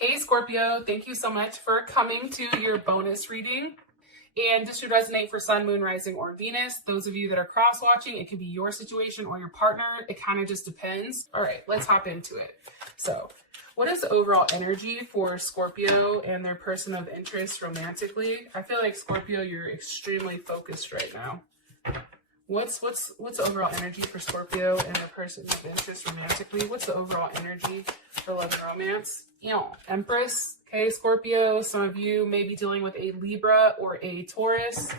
Hey Scorpio, thank you so much for coming to your bonus reading. And this should resonate for Sun, Moon, Rising, or Venus. Those of you that are cross-watching, it could be your situation or your partner. It kind of just depends. All right, let's hop into it. So, what is the overall energy for Scorpio and their person of interest romantically? I feel like Scorpio, you're extremely focused right now. What's the overall energy for Scorpio and their person of interest romantically? What's the overall energy for love and romance? Empress. Okay, Scorpio, some of you may be dealing with a Libra or a Taurus.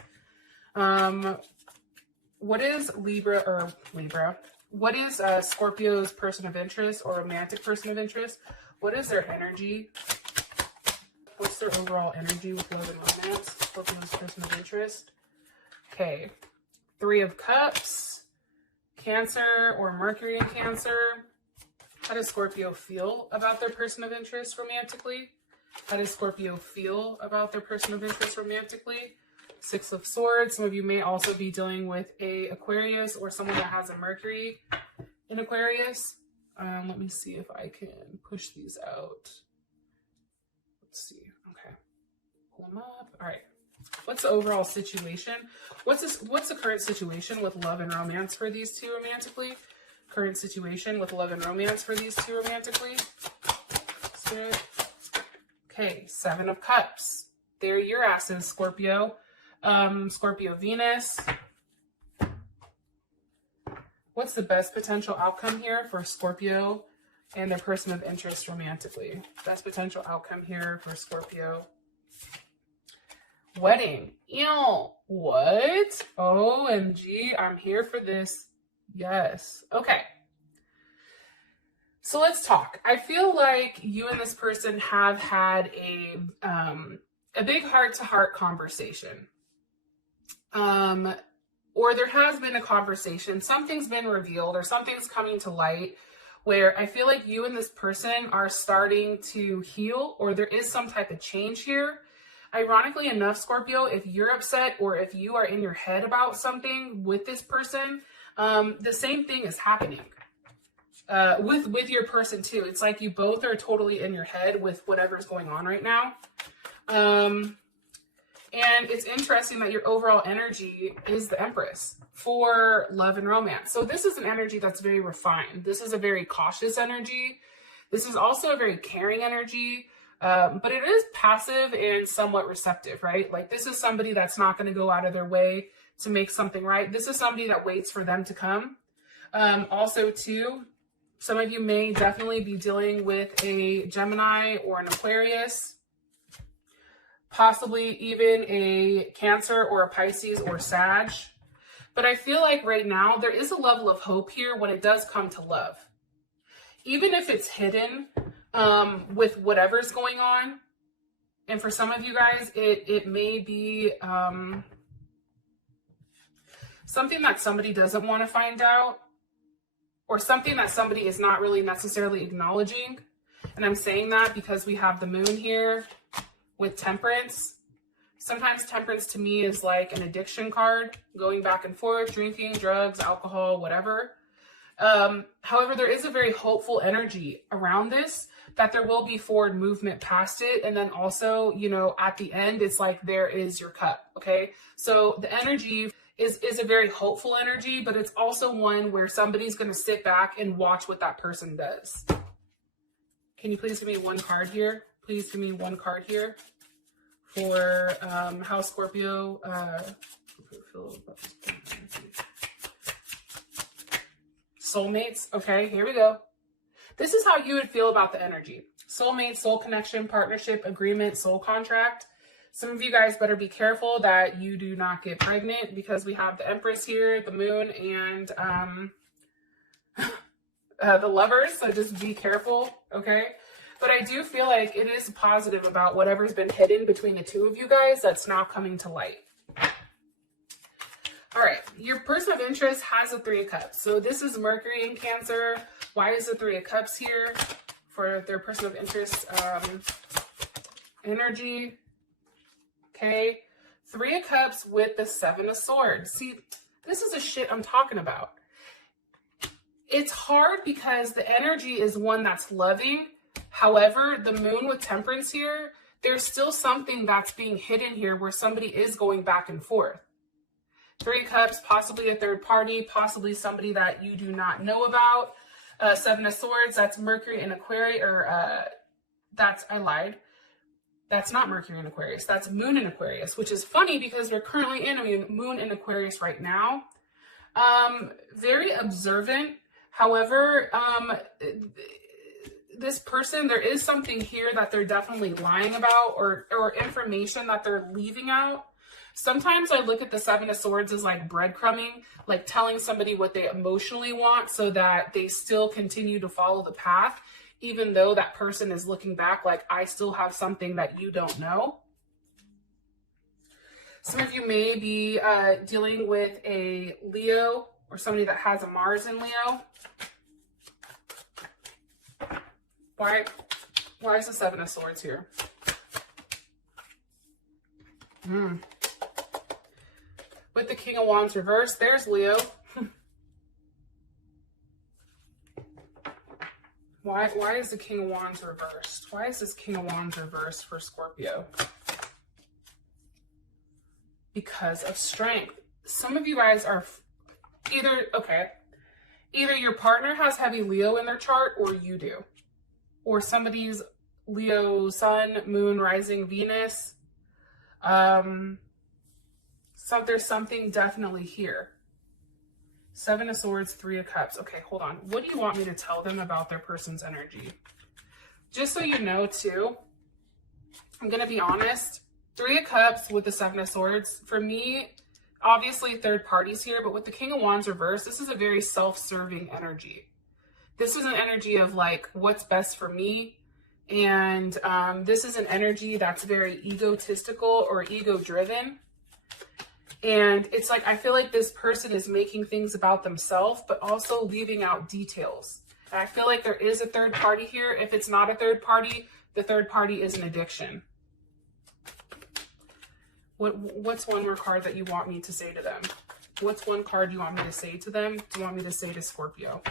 What is Libra? What is Scorpio's person of interest or romantic person of interest? What is their energy? What's their overall energy with love and romance? Scorpio's person of interest. Okay. 3 of Cups, Cancer or Mercury in Cancer. How does Scorpio feel about their person of interest romantically? How does Scorpio feel about their person of interest romantically? 6 of Swords. Some of you may also be dealing with a Aquarius or someone that has a Mercury in Aquarius. Let me see if I can push these out. Let's see. Okay. Pull them up. All right. What's the overall situation? What's the current situation with love and romance for these two romantically? Current situation with love and romance for these two romantically. Spirit. Okay, 7 of Cups. There your ass is, Scorpio. Scorpio Venus. What's the best potential outcome here for Scorpio and their person of interest romantically? Best potential outcome here for Scorpio. Wedding. What? OMG, I'm here for this. Yes. Okay. So let's talk. I feel like you and this person have had a big heart-to-heart conversation. Or there has been a conversation. Something's been revealed or something's coming to light where I feel like you and this person are starting to heal, or there is some type of change here. Ironically enough, Scorpio, if you're upset or if you are in your head about something with this person, the same thing is happening with your person too. It's like you both are totally in your head with whatever's going on right now. And it's interesting that your overall energy is the Empress for love and romance. So this is an energy that's very refined. This is a very cautious energy. This is also a very caring energy. But it is passive and somewhat receptive, right? Like this is somebody that's not going to go out of their way to make something right. This is somebody that waits for them to come. Also too, some of you may definitely be dealing with a Gemini or an Aquarius, possibly even a Cancer or a Pisces or Sag. But I feel like right now there is a level of hope here when it does come to love. Even if it's hidden, with whatever's going on. And for some of you guys, it may be something that somebody doesn't want to find out, or something that somebody is not really necessarily acknowledging. And I'm saying that because we have the moon here with Temperance. Sometimes Temperance to me is like an addiction card, going back and forth, drinking, drugs, alcohol, whatever. However, there is a very hopeful energy around this, that there will be forward movement past it. And then also, at the end, it's like, there is your cup. Okay. So the energy is a very hopeful energy, but it's also one where somebody's going to sit back and watch what that person does. Can you please give me one card here? Please give me one card here for, how Scorpio, Soulmates. Okay, here we go. This is how you would feel about the energy. Soulmate, soul connection, partnership, agreement, soul contract. Some of you guys better be careful that you do not get pregnant because we have the Empress here, the moon, and the Lovers. So just be careful, okay? But I do feel like it is positive about whatever's been hidden between the two of you guys that's now coming to light. All right, your person of interest has a 3 of Cups. So this is Mercury in Cancer. Why is the 3 of Cups here for their person of interest energy? Okay, 3 of Cups with the 7 of Swords. See, this is the shit I'm talking about. It's hard because the energy is one that's loving. However, the moon with temperance here, there's still something that's being hidden here where somebody is going back and forth. 3 cups, possibly a third party, possibly somebody that you do not know about. 7 of swords, that's Mercury in Aquarius, or I lied. That's not Mercury in Aquarius, that's moon in Aquarius, which is funny because we're currently in a moon in Aquarius right now. Very observant. However, this person, there is something here that they're definitely lying about, or information that they're leaving out. Sometimes I look at the 7 of swords as like breadcrumbing, like telling somebody what they emotionally want so that they still continue to follow the path, even though that person is looking back like, I still have something that you don't know. Some of you may be dealing with a Leo or somebody that has a Mars in Leo. Why is the 7 of swords here? With the King of Wands reversed, there's Leo. Why is the King of Wands reversed? Why is this King of Wands reversed for Scorpio? Because of strength. Some of you guys are either your partner has heavy Leo in their chart or you do. Or somebody's Leo sun, moon, rising, Venus. So there's something definitely here. 7 of swords, 3 of cups. Okay, hold on. What do you want me to tell them about their person's energy? Just so you know too, I'm going to be honest. 3 of cups with the 7 of swords. For me, obviously third parties here, but with the King of Wands reversed, this is a very self-serving energy. This is an energy of like, what's best for me? And this is an energy that's very egotistical or ego-driven. And it's like, I feel like this person is making things about themselves, but also leaving out details. And I feel like there is a third party here. If it's not a third party, the third party is an addiction. What's one more card that you want me to say to them? What's one card you want me to say to them? Do you want me to say to Scorpio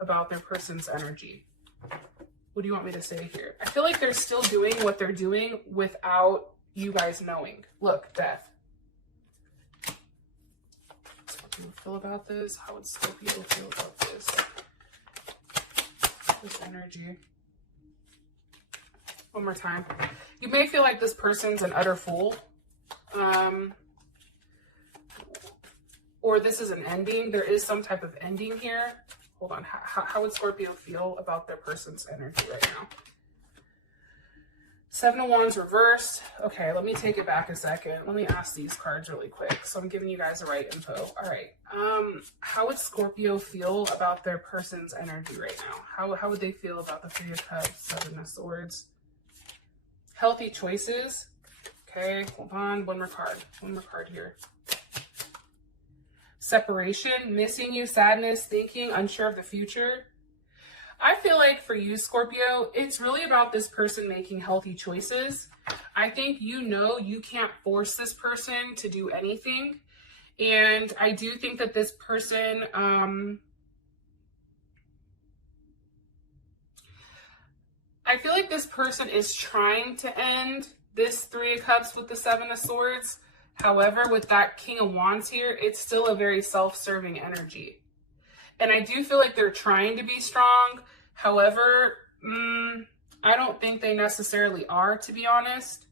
about their person's energy? What do you want me to say here? I feel like they're still doing what they're doing without you guys knowing. Look, death. Feel about this? How would Scorpio feel about this? This energy. One more time. You may feel like this person's an utter fool. Or this is an ending. There is some type of ending here. Hold on. How would Scorpio feel about their person's energy right now? 7 of Wands reversed. Okay, let me take it back a second. Let me ask these cards really quick. So I'm giving you guys the right info. All right. How would Scorpio feel about their person's energy right now? How would they feel about the 3 of Cups, 7 of Swords? Healthy choices. Okay, hold on. One more card. One more card here. Separation, missing you, sadness, thinking, unsure of the future. I feel like for you, Scorpio, it's really about this person making healthy choices. I think you know you can't force this person to do anything. And I do think that this person, I feel like this person is trying to end this 3 of Cups with the 7 of Swords. However, with that King of Wands here, it's still a very self-serving energy. And I do feel like they're trying to be strong. However, I don't think they necessarily are, to be honest.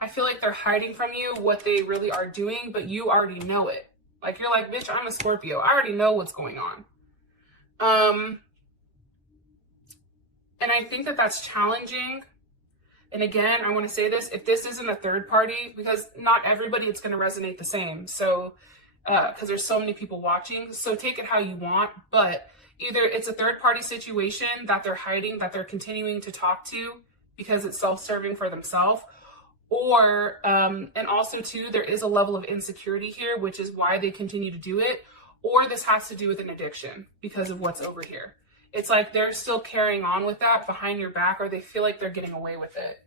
I feel like they're hiding from you what they really are doing, but you already know it. Like, you're like, bitch, I'm a Scorpio. I already know what's going on. And I think that that's challenging. And again, I want to say this, if this isn't a third party, because not everybody it's going to resonate the same. So, because there's so many people watching, so take it how you want, but either it's a third party situation that they're hiding, that they're continuing to talk to because it's self-serving for themselves, or, and also too, there is a level of insecurity here, which is why they continue to do it, or this has to do with an addiction because of what's over here. It's like they're still carrying on with that behind your back, or they feel like they're getting away with it.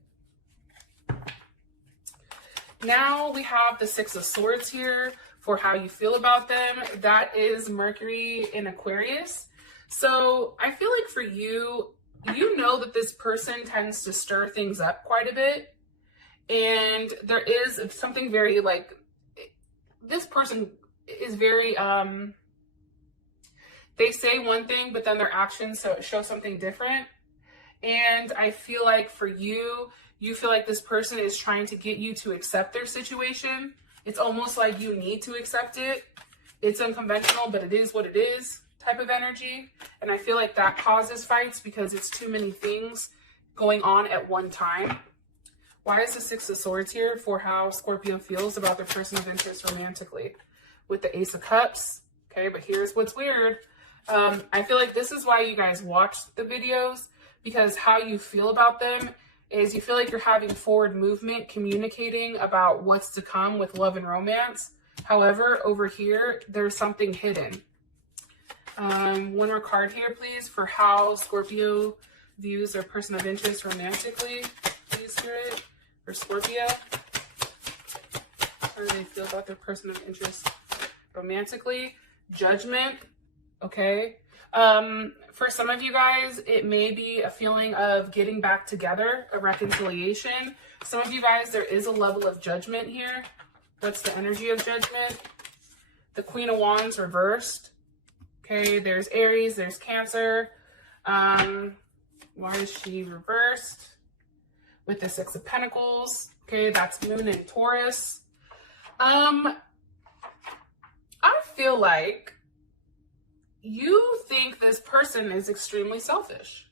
Now we have the 6 of Swords here for how you feel about them. That is Mercury in Aquarius. So I feel like for you, you know that this person tends to stir things up quite a bit. And there is something very like, this person is very, they say one thing, but then their actions show something different. And I feel like for you, you feel like this person is trying to get you to accept their situation. It's almost like you need to accept it. It's unconventional, but it is what it is type of energy. And I feel like that causes fights because it's too many things going on at one time. Why is the Six of Swords here for how Scorpio feels about their person of interest romantically? With the Ace of Cups. Okay, but here's what's weird. I feel like this is why you guys watch the videos, because how you feel about them is you feel like you're having forward movement, communicating about what's to come with love and romance. However, over here, there's something hidden. One more card here, please, for how Scorpio views their person of interest romantically. Please, Spirit, for Scorpio. How do they feel about their person of interest romantically? Judgment. Okay. For some of you guys, it may be a feeling of getting back together, a reconciliation. Some of you guys, there is a level of judgment here. What's the energy of judgment? The Queen of Wands reversed. Okay, there's Aries, there's Cancer. Why is she reversed? With the Six of Pentacles. Okay, that's Moon and Taurus. I feel like you think this person is extremely selfish.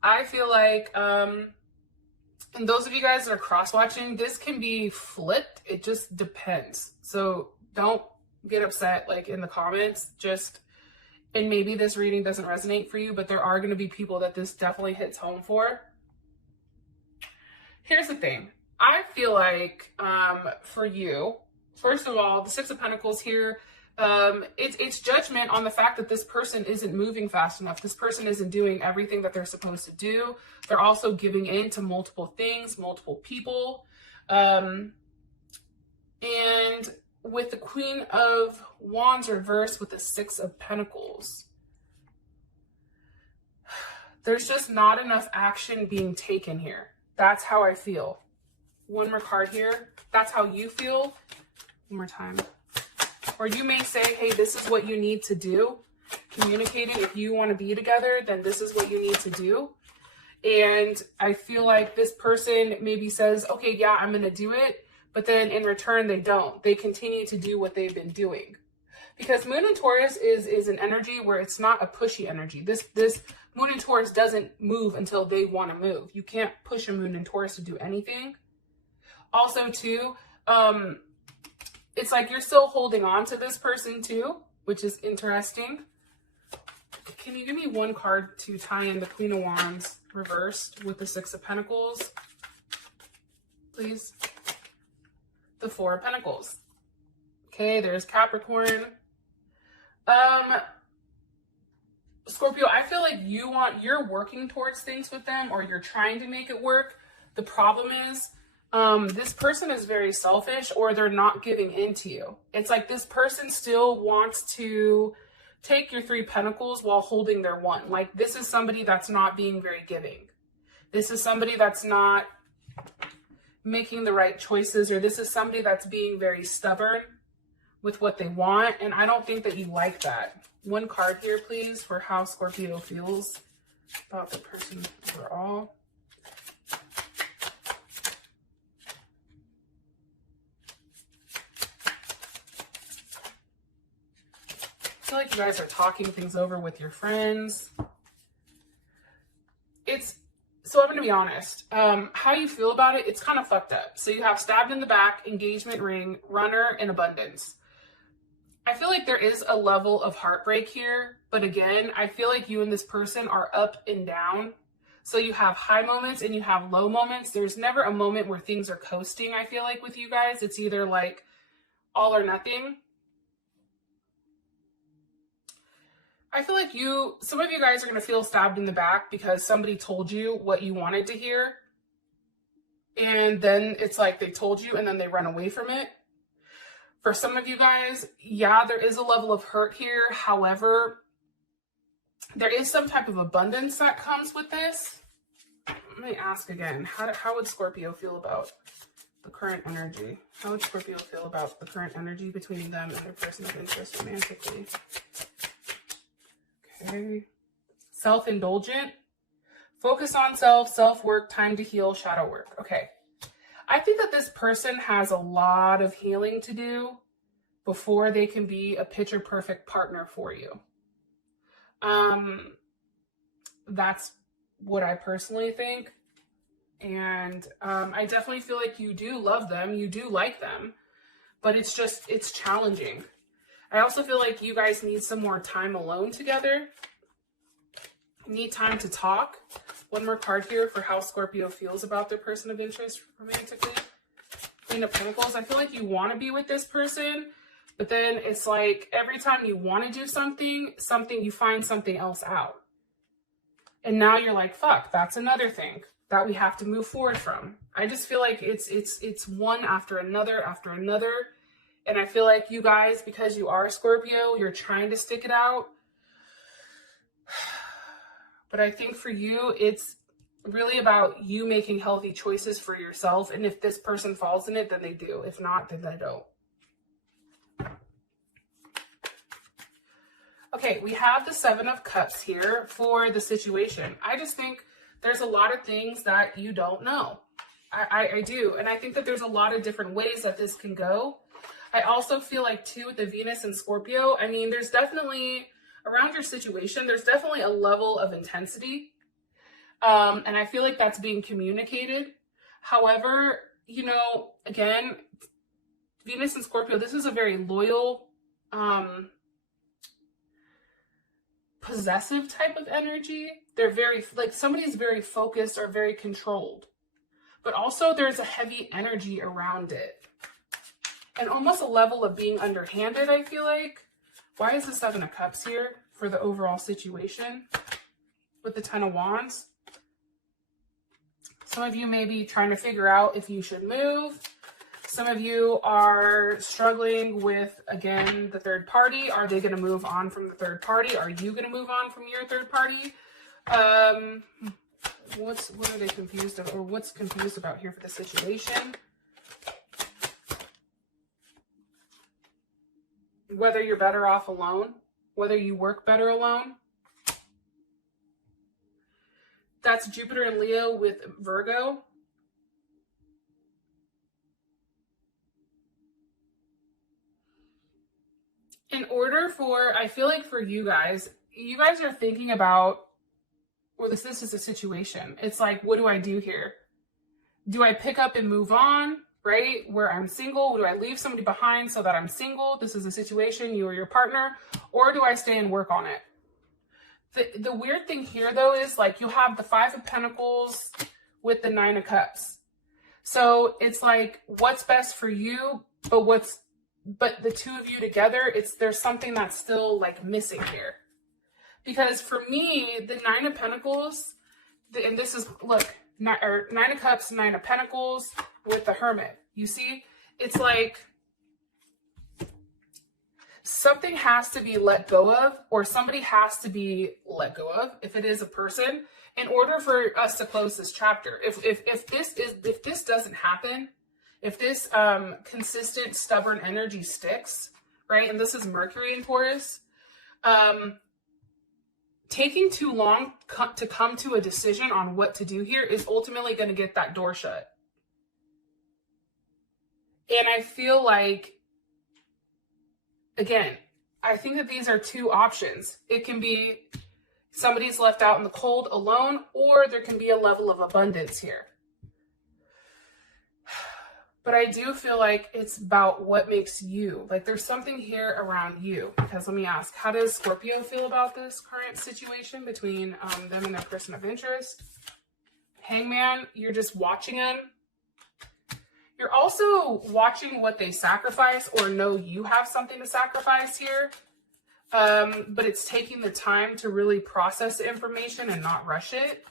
I feel like, and those of you guys that are cross-watching, this can be flipped. It just depends. So don't get upset like in the comments. And maybe this reading doesn't resonate for you, but there are going to be people that this definitely hits home for. Here's the thing. I feel like for you, first of all, the Six of Pentacles here, it's judgment on the fact that this person isn't moving fast enough. This person isn't doing everything that they're supposed to do. They're also giving in to multiple things, multiple people. And with the Queen of Wands reversed with the Six of Pentacles, there's just not enough action being taken here. That's how I feel. One more card here. That's how you feel. One more time. Or you may say, hey, this is what you need to do. Communicating, if you want to be together, then this is what you need to do. And I feel like this person maybe says, okay, yeah, I'm going to do it. But then in return, they don't. They continue to do what they've been doing. Because Moon and Taurus is an energy where it's not a pushy energy. This Moon and Taurus doesn't move until they want to move. You can't push a Moon and Taurus to do anything. Also, too, it's like you're still holding on to this person, too, which is interesting. Can you give me one card to tie in the Queen of Wands reversed with the Six of Pentacles, please? The Four of Pentacles. Okay, there's Capricorn. Scorpio, I feel like you're working towards things with them, or you're trying to make it work. The problem is, this person is very selfish, or they're not giving in to you. It's like this person still wants to take your Three Pentacles while holding their One. Like, this is somebody that's not being very giving. This is somebody that's not making the right choices, or this is somebody that's being very stubborn with what they want. And I don't think that you like that. One card here, please, for how Scorpio feels about the person overall. I feel like you guys are talking things over with your friends. So I'm going to be honest. How you feel about it, it's kind of fucked up. So you have stabbed in the back, engagement ring, runner, and abundance. I feel like there is a level of heartbreak here. But again, I feel like you and this person are up and down. So you have high moments and you have low moments. There's never a moment where things are coasting, I feel like, with you guys. It's either like all or nothing. I feel like some of you guys are going to feel stabbed in the back because somebody told you what you wanted to hear. And then it's like they told you and then they run away from it. For some of you guys, yeah, there is a level of hurt here. However, There is some type of abundance that comes with this. Let me ask again, how would Scorpio feel about the current energy? How would Scorpio feel about the current energy between them and their person of interest romantically? Okay. Self-indulgent. Focus on self, self-work, time to heal, shadow work. Okay. I think that this person has a lot of healing to do before they can be a picture perfect partner for you. That's what I personally think. And I definitely feel like you do love them, you do like them, but it's challenging. I also feel like you guys need some more time alone together. Need time to talk. One more card here for how Scorpio feels about their person of interest romantically. Queen of Pentacles. I feel like you want to be with this person, but then it's like every time you want to do something, you find something else out. And now you're like, fuck, that's another thing that we have to move forward from. I just feel like it's one after another. And I feel like you guys, because you are Scorpio, you're trying to stick it out. But I think for you, it's really about you making healthy choices for yourself. And if this person falls in it, then they do. If not, then they don't. Okay, we have the Seven of Cups here for the situation. I just think there's a lot of things that you don't know. I do. And I think that there's a lot of different ways that this can go. I also feel like, too, with the Venus and Scorpio, I mean, there's definitely, around your situation, there's definitely a level of intensity. And I feel like that's being communicated. However, you know, again, Venus and Scorpio, this is a very loyal, possessive type of energy. They're very, like, somebody's very focused or very controlled. But also there's a heavy energy around it. And almost a level of being underhanded, I feel like. Why is the Seven of Cups here for the overall situation with the Ten of Wands? Some of you may be trying to figure out if you should move. Some of you are struggling with, again, the third party. Are they going to move on from the third party? Are you going to move on from your third party? What are they confused about, or what's confused about here for the situation? Whether you're better off alone, whether you work better alone. That's Jupiter and Leo with Virgo. In order for, I feel like for you guys are thinking about, well, this is a situation. It's like, what do I do here? Do I pick up and move on? Right? Where I'm single, do I leave somebody behind so that I'm single? This is a situation, you or your partner, or do I stay and work on it? The weird thing here, though, is like you have the Five of Pentacles with the Nine of Cups. So it's like, what's best for you, but the two of you together, there's something that's still like missing here. Because for me, the Nine of Pentacles, and this is, look, Nine of Cups, Nine of Pentacles with the Hermit. You see, it's like something has to be let go of, or somebody has to be let go of, if it is a person, in order for us to close this chapter. If this doesn't happen, if this consistent, stubborn energy sticks, right? And this is Mercury in Taurus. Taking too long to come to a decision on what to do here is ultimately going to get that door shut. And I feel like, again, I think that these are two options. It can be somebody's left out in the cold alone, or there can be a level of abundance here. But I do feel like it's about what makes you, like there's something here around you. Because let me ask, how does Scorpio feel about this current situation between them and their person of interest? Hangman, you're just watching them. You're also watching what they sacrifice, or know you have something to sacrifice here. But it's taking the time to really process the information and not rush it.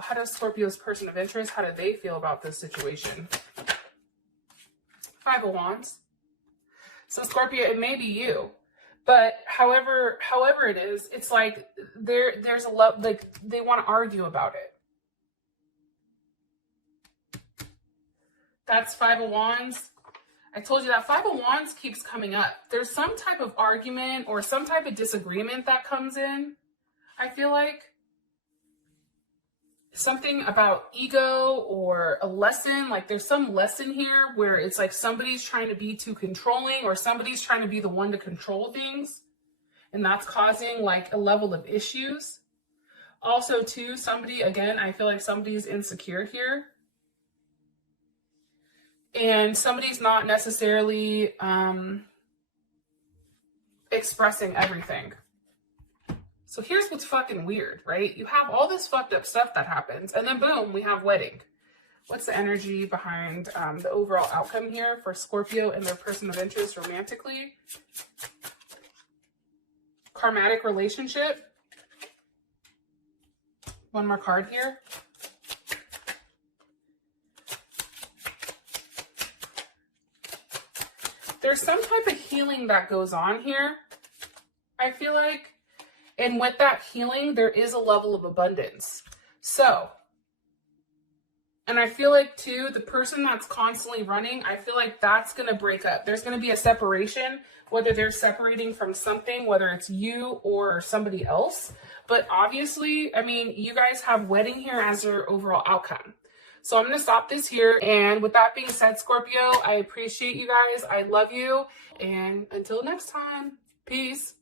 How does Scorpio's person of interest, how do they feel about this situation? Five of Wands. So Scorpio, it may be you, But however it is, it's like there's a lot, like they want to argue about it. That's Five of Wands. I told you that Five of Wands keeps coming up. There's some type of argument or some type of disagreement that comes in. I feel like something about ego or a lesson, like there's some lesson here where it's like somebody's trying to be too controlling or somebody's trying to be the one to control things, and that's causing like a level of issues. Also too, somebody, again, I feel like somebody's insecure here, and somebody's not necessarily expressing everything. So here's what's fucking weird, right? You have all this fucked up stuff that happens, and then boom, we have wedding. What's the energy behind the overall outcome here for Scorpio and their person of interest romantically? Karmatic relationship. One more card here. There's some type of healing that goes on here, I feel like. And with that healing, there is a level of abundance. So, and I feel like too, the person that's constantly running, I feel like that's going to break up. There's going to be a separation, whether they're separating from something, whether it's you or somebody else. But obviously, I mean, you guys have wedding here as your overall outcome. So I'm going to stop this here. And with that being said, Scorpio, I appreciate you guys. I love you. And until next time, peace.